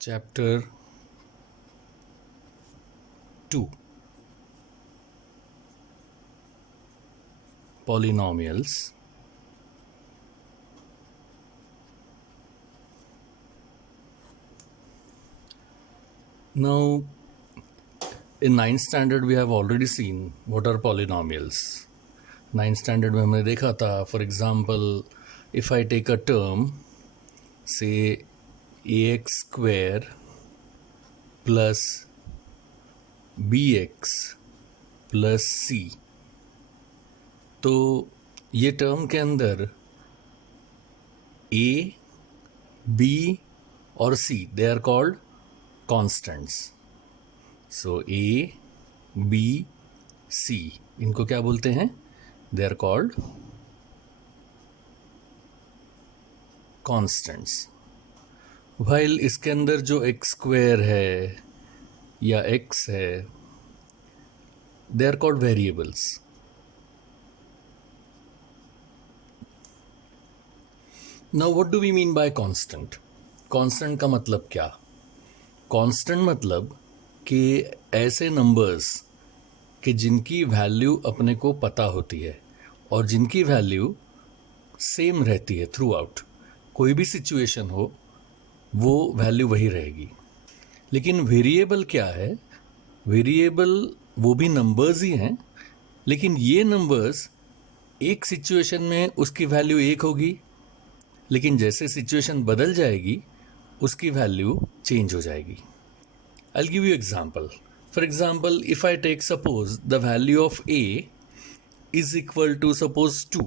Chapter 2 Polynomials. Now, in 9th standard we have already seen what are polynomials. 9th standard में हमने देखा था, for example, if I take a term, say ax square plus bx plus c, तो ये term के अंदर a, b और c they are called constants. So a, b, c इनको क्या बोलते हैं? They are called constants. While इसके अंदर जो x square है या x है, they are called variables. Now what do we mean by constant? Constant का मतलब क्या? Constant मतलब कि ऐसे नंबर्स कि जिनकी वैल्यू अपने को पता होती है और जिनकी वैल्यू सेम रहती है थ्रू आउट. कोई भी सिचुएशन हो वो वैल्यू वही रहेगी. लेकिन वेरिएबल क्या है? वेरिएबल वो भी नंबर्स ही हैं, लेकिन ये नंबर्स एक सिचुएशन में उसकी वैल्यू एक होगी, लेकिन जैसे सिचुएशन बदल जाएगी उसकी वैल्यू चेंज हो जाएगी. I'll give you example. For example, if I take suppose the value of a is equal to suppose 2,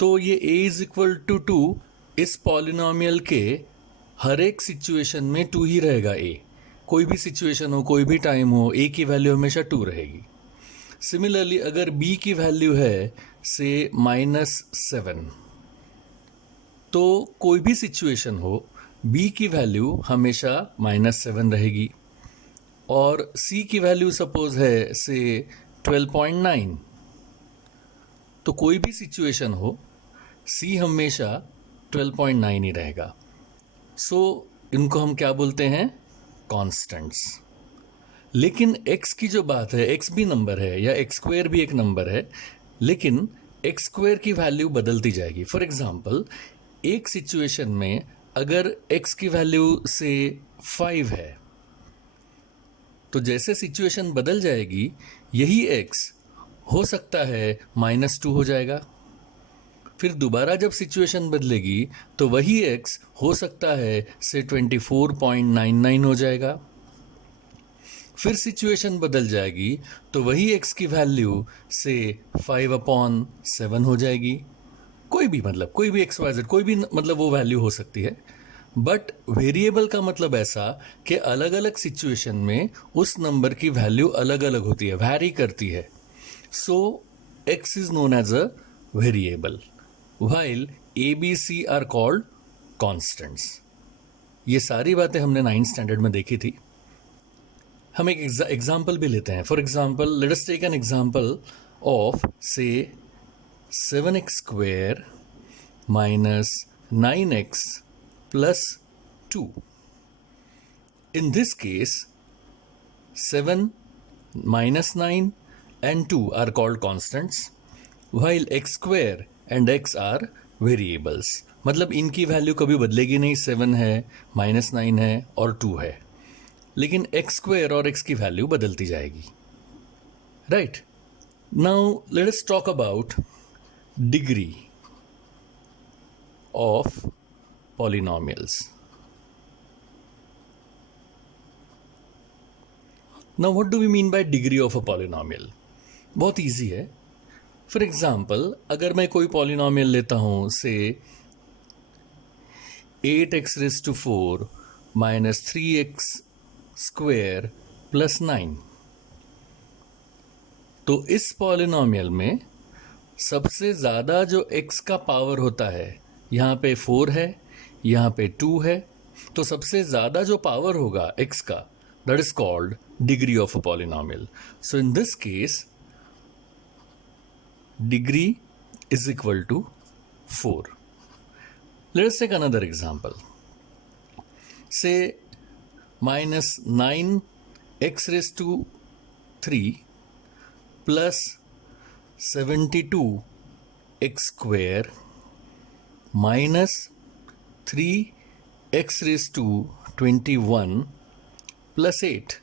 तो ये a is equal to 2 इस पॉलिनोमियल के हर एक सिचुएशन में 2 ही रहेगा. a कोई भी सिचुएशन हो, कोई भी टाइम हो, a की वैल्यू हमेशा 2 रहेगी. सिमिलरली अगर b की वैल्यू है से -7, तो कोई भी सिचुएशन हो b की वैल्यू हमेशा -7 रहेगी. और c की वैल्यू सपोज है से 12.9, तो कोई भी सिचुएशन हो c हमेशा 12.9 ही रहेगा. सो इनको हम क्या बोलते हैं? कॉन्स्टेंट्स. लेकिन x की जो बात है, x भी नंबर है या x स्क्वायर भी एक नंबर है, लेकिन x स्क्वायर की वैल्यू बदलती जाएगी. फॉर एग्जांपल, एक सिचुएशन में अगर x की वैल्यू से 5 है, तो जैसे सिचुएशन बदल जाएगी यही x हो सकता है -2 हो जाएगा. फिर दोबारा जब सिचुएशन बदलेगी तो वही x हो सकता है से 24.99 हो जाएगा. फिर सिचुएशन बदल जाएगी तो वही x की वैल्यू से 5/7 हो जाएगी. कोई भी XYZ कोई भी मतलब वो वैल्यू हो सकती है. बट वेरिएबल का मतलब ऐसा कि अलग अलग सिचुएशन में उस नंबर की वैल्यू अलग अलग होती है, वैरी करती है. So x is known as a variable, while a b c are called constants. ये सारी बातें हमने 9th स्टैंडर्ड में देखी थी. हम एक एग्जाम्पल भी लेते हैं. For example, let us take an example of say 7x square minus 9x plus 2. In this case, 7 minus 9 and 2 are called constants, while x square and x are variables. मतलब इनकी वैल्यू कभी बदलेगी नहीं. 7 है, -9 है और 2 है, लेकिन x स्क्वायर और x की वैल्यू बदलती जाएगी. Right. Now let us talk about degree of polynomials. Now what do we mean by degree of a polynomial? बहुत इजी है. फॉर एग्जाम्पल, अगर मैं कोई पॉलिनोमियल लेता हूं से 8x⁴ - 3x² + 9, तो इस पॉलिनोमियल में सबसे ज़्यादा जो x का पावर होता है, यहाँ पे 4 है, यहाँ पे 2 है, तो सबसे ज़्यादा जो पावर होगा x का, that is called degree of a polynomial. So in this case degree is equal to 4. Let us take another example. say minus 9x raised to 3 plus 72x square minus 3x raised to 21 plus 8.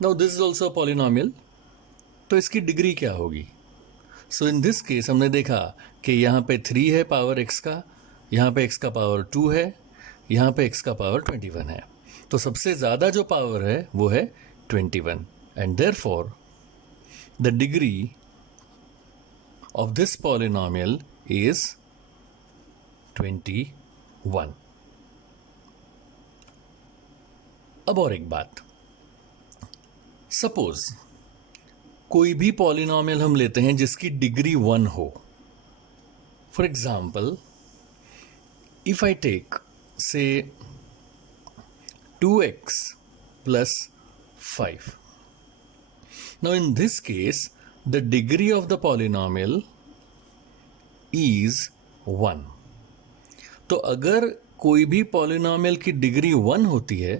Now this is also a polynomial. तो इसकी degree क्या होगी? सो in this case हमने देखा कि यहाँ पे 3 है पावर x का, यहाँ पे x का पावर 2 है, यहाँ पे x का पावर 21 है. तो सबसे ज़्यादा जो पावर है वो है 21 and therefore the degree of this polynomial is 21. अब और एक बात, सपोज कोई भी पॉलिनोमियल हम लेते हैं जिसकी डिग्री 1 हो. For example, if I take say 2x plus 5. Now in this case the degree of the polynomial is 1. तो अगर कोई भी पॉलिनोमियल की डिग्री 1 होती है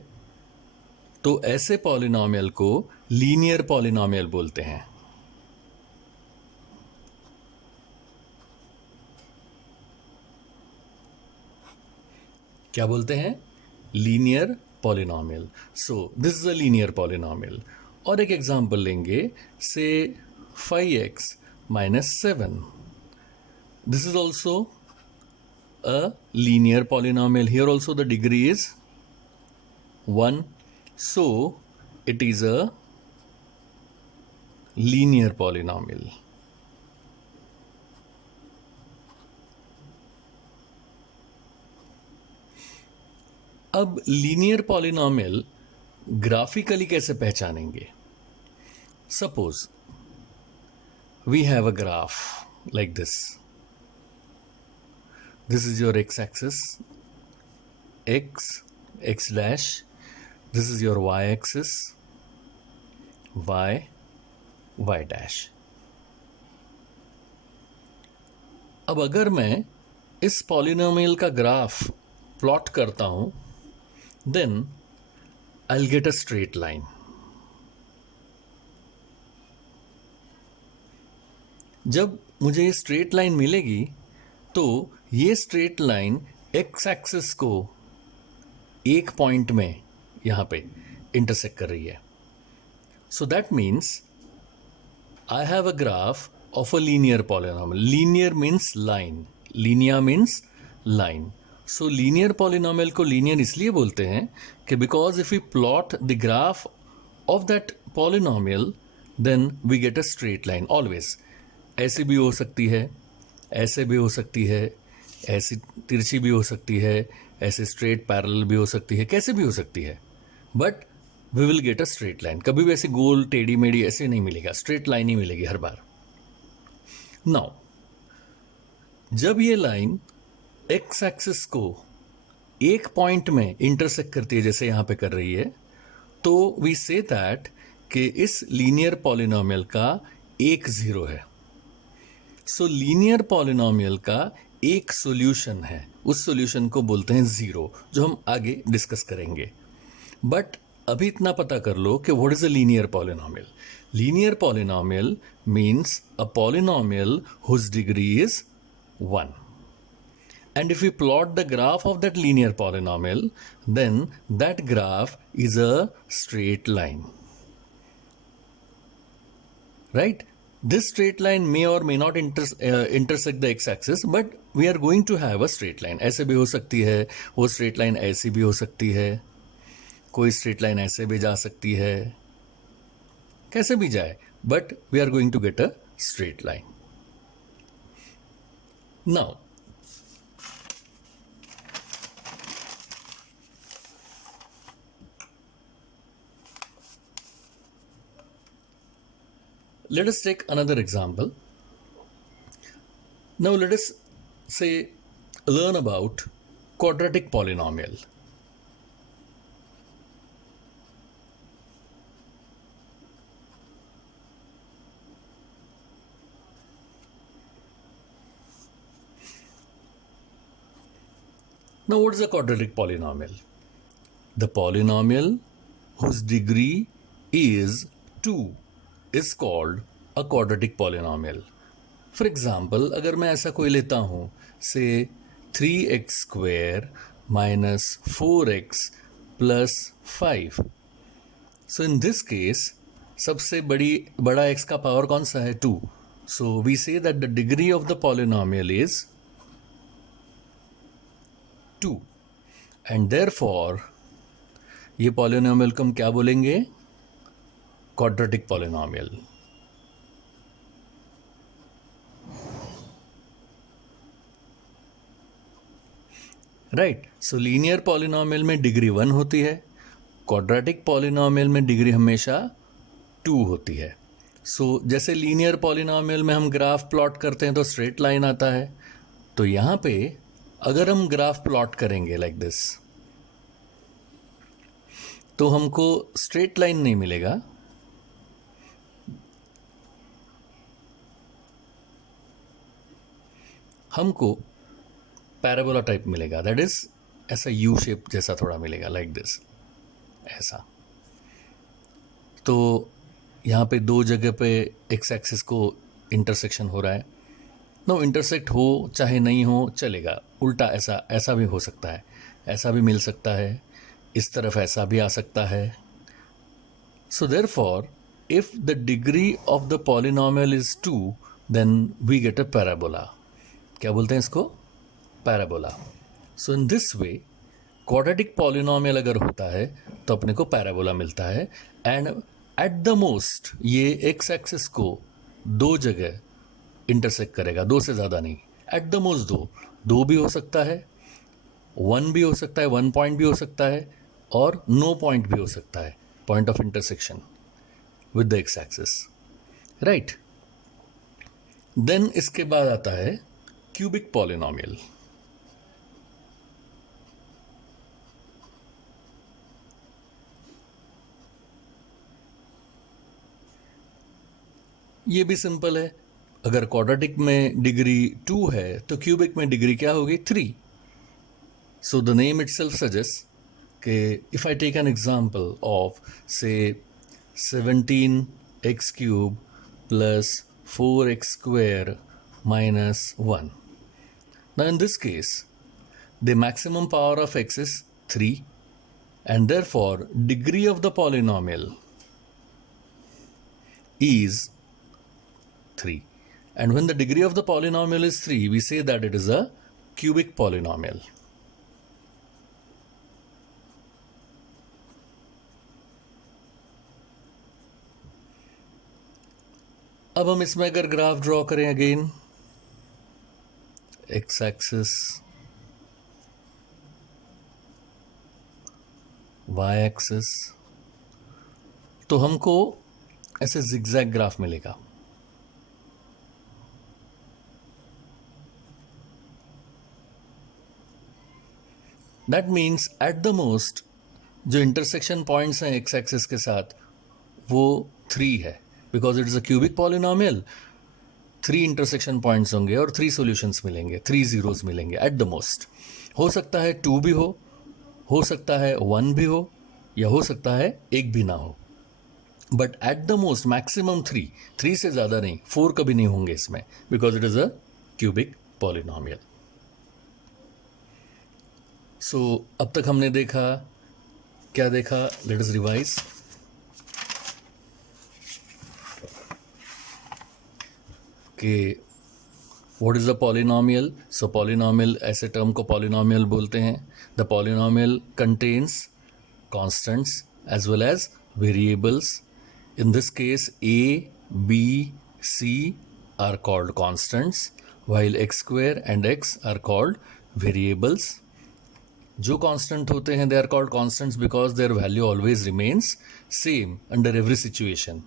तो ऐसे पॉलिनोमियल को लीनियर पॉलिनोमियल बोलते हैं. क्या बोलते हैं? Linear polynomial. So this is a linear polynomial. और एक एग्जांपल लेंगे, say 5x minus 7. This is also a linear polynomial. Here also the degree is 1. So it is a linear polynomial. अब linear polynomial graphically कैसे पहचानेंगे? Suppose we have a graph like this. This is your x axis, x dash. This is your y-axis, y dash. अब अगर मैं इस polynomial का graph plot करता हूं, then I'll get a straight line. जब मुझे ये स्ट्रेट लाइन मिलेगी तो ये स्ट्रेट लाइन x एक्सिस को एक पॉइंट में यहां पे इंटरसेक्ट कर रही है. So that means I have a graph of a linear polynomial. Linear means line, linear means line. So linear polynomial को लीनियर इसलिए बोलते हैं कि because if you plot the graph of that polynomial then we get a straight line always. ऐसी भी हो सकती है, ऐसे भी हो सकती है, ऐसी तिरछी भी हो सकती है, ऐसे स्ट्रेट पैरेलल भी हो सकती है, कैसे भी हो सकती है, but we will get a straight line. कभी भी ऐसे गोल टेढ़ी मेढ़ी ऐसे नहीं मिलेगा, स्ट्रेट लाइन ही मिलेगी हर बार. नाउ जब ये लाइन एक्स एक्सिस को एक पॉइंट में इंटरसेक्ट करती है जैसे यहां पे कर रही है, तो वी से दैट कि इस लीनियर पॉलिनोमियल का एक जीरो है. सो लीनियर पॉलिनोमियल का एक सॉल्यूशन है, उस सॉल्यूशन को बोलते हैं जीरो, जो हम आगे डिस्कस करेंगे. बट अभी इतना पता कर लो कि what is a linear polynomial. Linear polynomial means a polynomial whose degree is 1. And if we plot the graph of that linear polynomial, then that graph is a straight line. Right? This straight line may or may not intersect the x-axis, but we are going to have a straight line. ऐसे भी हो सकती है, वो straight line ऐसी भी हो सकती है, कोई straight line ऐसे भी जा सकती है, कैसे भी जाए, but we are going to get a straight line. Now, let us take another example. Now let us say learn about quadratic polynomial. Now, what is a quadratic polynomial? The polynomial whose degree is 2 is called a quadratic polynomial. For example, अगर मैं ऐसा कोई लेता हूँ, say 3x square minus 4x plus 5. So in this case, सबसे बड़ा x का power कौन सा है? 2. So we say that the degree of the polynomial is 2. And therefore, ये polynomial को हम क्या बोलेंगे? Quadratic polynomial. राइट. सो लीनियर पॉलिनॉमियल में डिग्री 1 होती है, क्वाड्रेटिक पॉलिनॉमियल में डिग्री हमेशा 2 होती है. सो जैसे लीनियर पॉलिनॉमियल में हम ग्राफ प्लॉट करते हैं तो स्ट्रेट लाइन आता है, तो यहाँ पे अगर हम ग्राफ प्लॉट करेंगे लाइक दिस, तो हमको स्ट्रेट लाइन नहीं मिलेगा, हमको पैराबोला टाइप मिलेगा. दैट इज ऐसा यू शेप जैसा थोड़ा मिलेगा, लाइक दिस, ऐसा. तो यहाँ पे दो जगह पे एक्स एक्सिस को इंटरसेक्शन हो रहा है. नो, इंटरसेक्ट हो चाहे नहीं हो चलेगा. उल्टा ऐसा भी हो सकता है, ऐसा भी मिल सकता है, इस तरफ ऐसा भी आ सकता है. So therefore if the degree of the polynomial is 2 then we get a parabola. क्या बोलते हैं इसको? Parabola. So in this way quadratic polynomial अगर होता है तो अपने को पैराबोला मिलता है. एंड एट द मोस्ट ये एक्स एक्सिस को दो जगह इंटरसेक्ट करेगा, दो से ज़्यादा नहीं. एट द मोस्ट दो भी हो सकता है, 1 भी हो सकता है, 1 पॉइंट भी हो सकता है, और नो पॉइंट भी हो सकता है, point of intersection with the x axis. Right. Then इसके बाद आता है क्यूबिक पॉलिनॉमियल. ये भी सिंपल है. अगर क्वाड्रेटिक में डिग्री 2 है तो क्यूबिक में डिग्री क्या होगी? 3. So the name itself suggest कि if I take an example of say 17x cube plus 4x square minus 1. Now in this case, the maximum power of x is 3, and therefore degree of the polynomial is 3. And when the degree of the polynomial is 3, we say that it is a cubic polynomial. अब हम इसमें अगर graph draw करें again, x axis, y axis, तो हमको ऐसे zigzag graph मिलेगा. That means at the most जो इंटरसेक्शन पॉइंट्स हैं एक्स एक्सिस के साथ वो 3 है, because it is a cubic polynomial. 3 intersection points होंगे और 3 सॉल्यूशंस मिलेंगे, 3 जीरोस मिलेंगे एट द मोस्ट. हो सकता है 2 भी हो सकता है 1 भी हो, या हो सकता है 1 भी ना हो, but at the most maximum 3 से ज़्यादा नहीं, 4 कभी नहीं होंगे इसमें, because it is a cubic polynomial. So अब तक हमने देखा, क्या देखा? Let us revise. कि what is a polynomial. So polynomial, ऐसे टर्म को पॉलिनॉमियल बोलते हैं. The polynomial contains constants as well as variables. In this case a, b, c are called constants, while x square and x are called variables. जो constant होते हैं they are called constants because their value always remains same under every situation,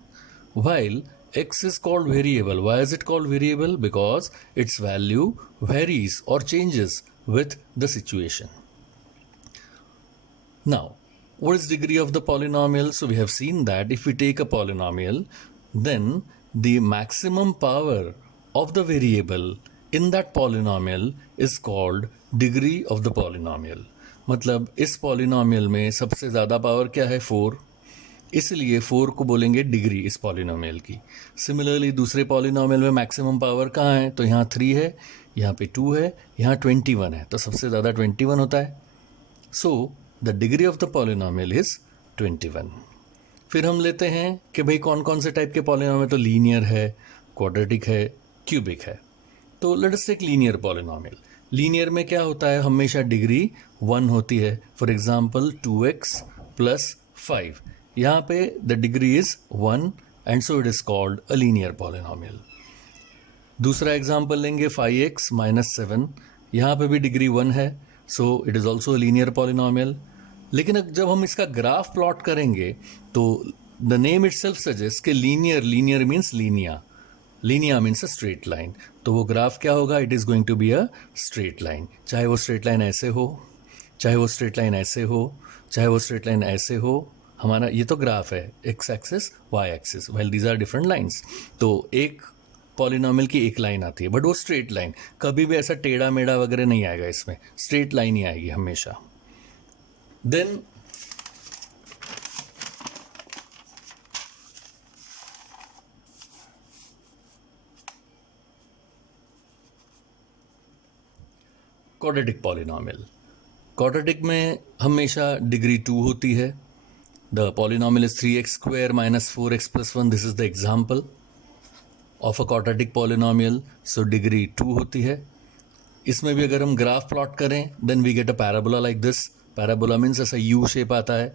while x is called variable. Why is it called variable? Because its value varies or changes with the situation. Now, what is degree of the polynomial? So we have seen that if we take a polynomial, then the maximum power of the variable in that polynomial is called degree of the polynomial. मतलब इस polynomial में सबसे ज़्यादा power क्या है 4, इसलिए 4 को बोलेंगे डिग्री इस polynomial की. सिमिलरली दूसरे polynomial में मैक्सिमम पावर कहाँ है, तो यहाँ 3 है, यहाँ पे 2 है, यहाँ 21 है, तो सबसे ज़्यादा 21 होता है. So the degree of the polynomial is 21. फिर हम लेते हैं कि भाई कौन कौन से टाइप के पॉलिनॉमियल, तो लीनियर है, क्वाड्रेटिक है, क्यूबिक है. तो let us take linear polynomial. Linear में क्या होता है, हमेशा डिग्री 1 होती है. फॉर एग्जांपल 2x प्लस 5, यहाँ पे the degree is 1 and so it is called a linear polynomial. दूसरा एग्जांपल लेंगे 5x माइनस 7, यहाँ पे भी डिग्री 1 है, so it is also a linear polynomial. लेकिन जब हम इसका ग्राफ प्लॉट करेंगे तो द नेम इटसेल्फ सजेस्ट कि linear means linear means a straight line. तो वो ग्राफ क्या होगा, it is going to be a straight line. चाहे वो स्ट्रेट लाइन ऐसे हो, चाहे वो स्ट्रेट लाइन ऐसे हो, चाहे वो स्ट्रेट लाइन ऐसे हो. हमारा ये तो ग्राफ है, x axis y axis, well these are different lines. तो एक पॉलिनॉमियल की एक लाइन आती है, बट वो स्ट्रेट लाइन, कभी भी ऐसा टेढ़ा मेढ़ा वगैरह नहीं आएगा, इसमें स्ट्रेट लाइन ही आएगी हमेशा. Then quadratic polynomial. Quadratic में हमेशा डिग्री 2 होती है. The polynomial is 3x square minus 4x plus 1. This is the example of a quadratic polynomial. So degree 2 होती है. इसमें भी अगर हम ग्राफ प्लॉट करें then we get a parabola like this. Parabola means ऐसा यू शेप आता है,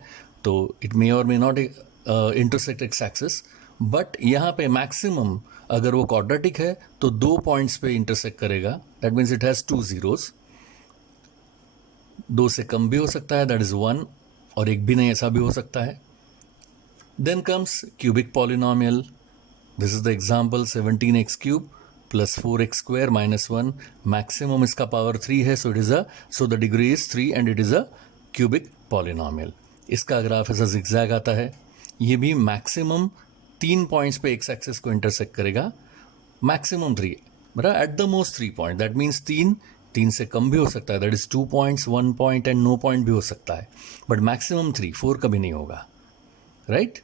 तो इट मे और may not intersect x axis, but यहाँ पे मैक्सिमम अगर वो क्वाड्रेटिक है तो 2 पॉइंट्स पे इंटरसेक्ट करेगा. That means it has 2 zeros. 2 से कम भी हो सकता है, दैट इज़ 1, और एक भी नहीं, ऐसा भी हो सकता है. Then comes cubic polynomial. This is the example 17x cube plus 4x square minus 1. Maximum इसका पावर 3 है, so the degree is 3 and it is a cubic polynomial. इसका ग्राफ ऐसा जिगजैग आता है. ये भी मैक्सिमम 3 पॉइंट्स पे एक्स एक्सिस को इंटरसेक्ट करेगा. मैक्सिमम 3, बराबर, at the most 3 point. That means 3 से कम भी हो सकता है, that is 2 points, 1 point and no point भी हो सकता है, बट मैक्सिमम 3, 4 कभी नहीं होगा, राइट.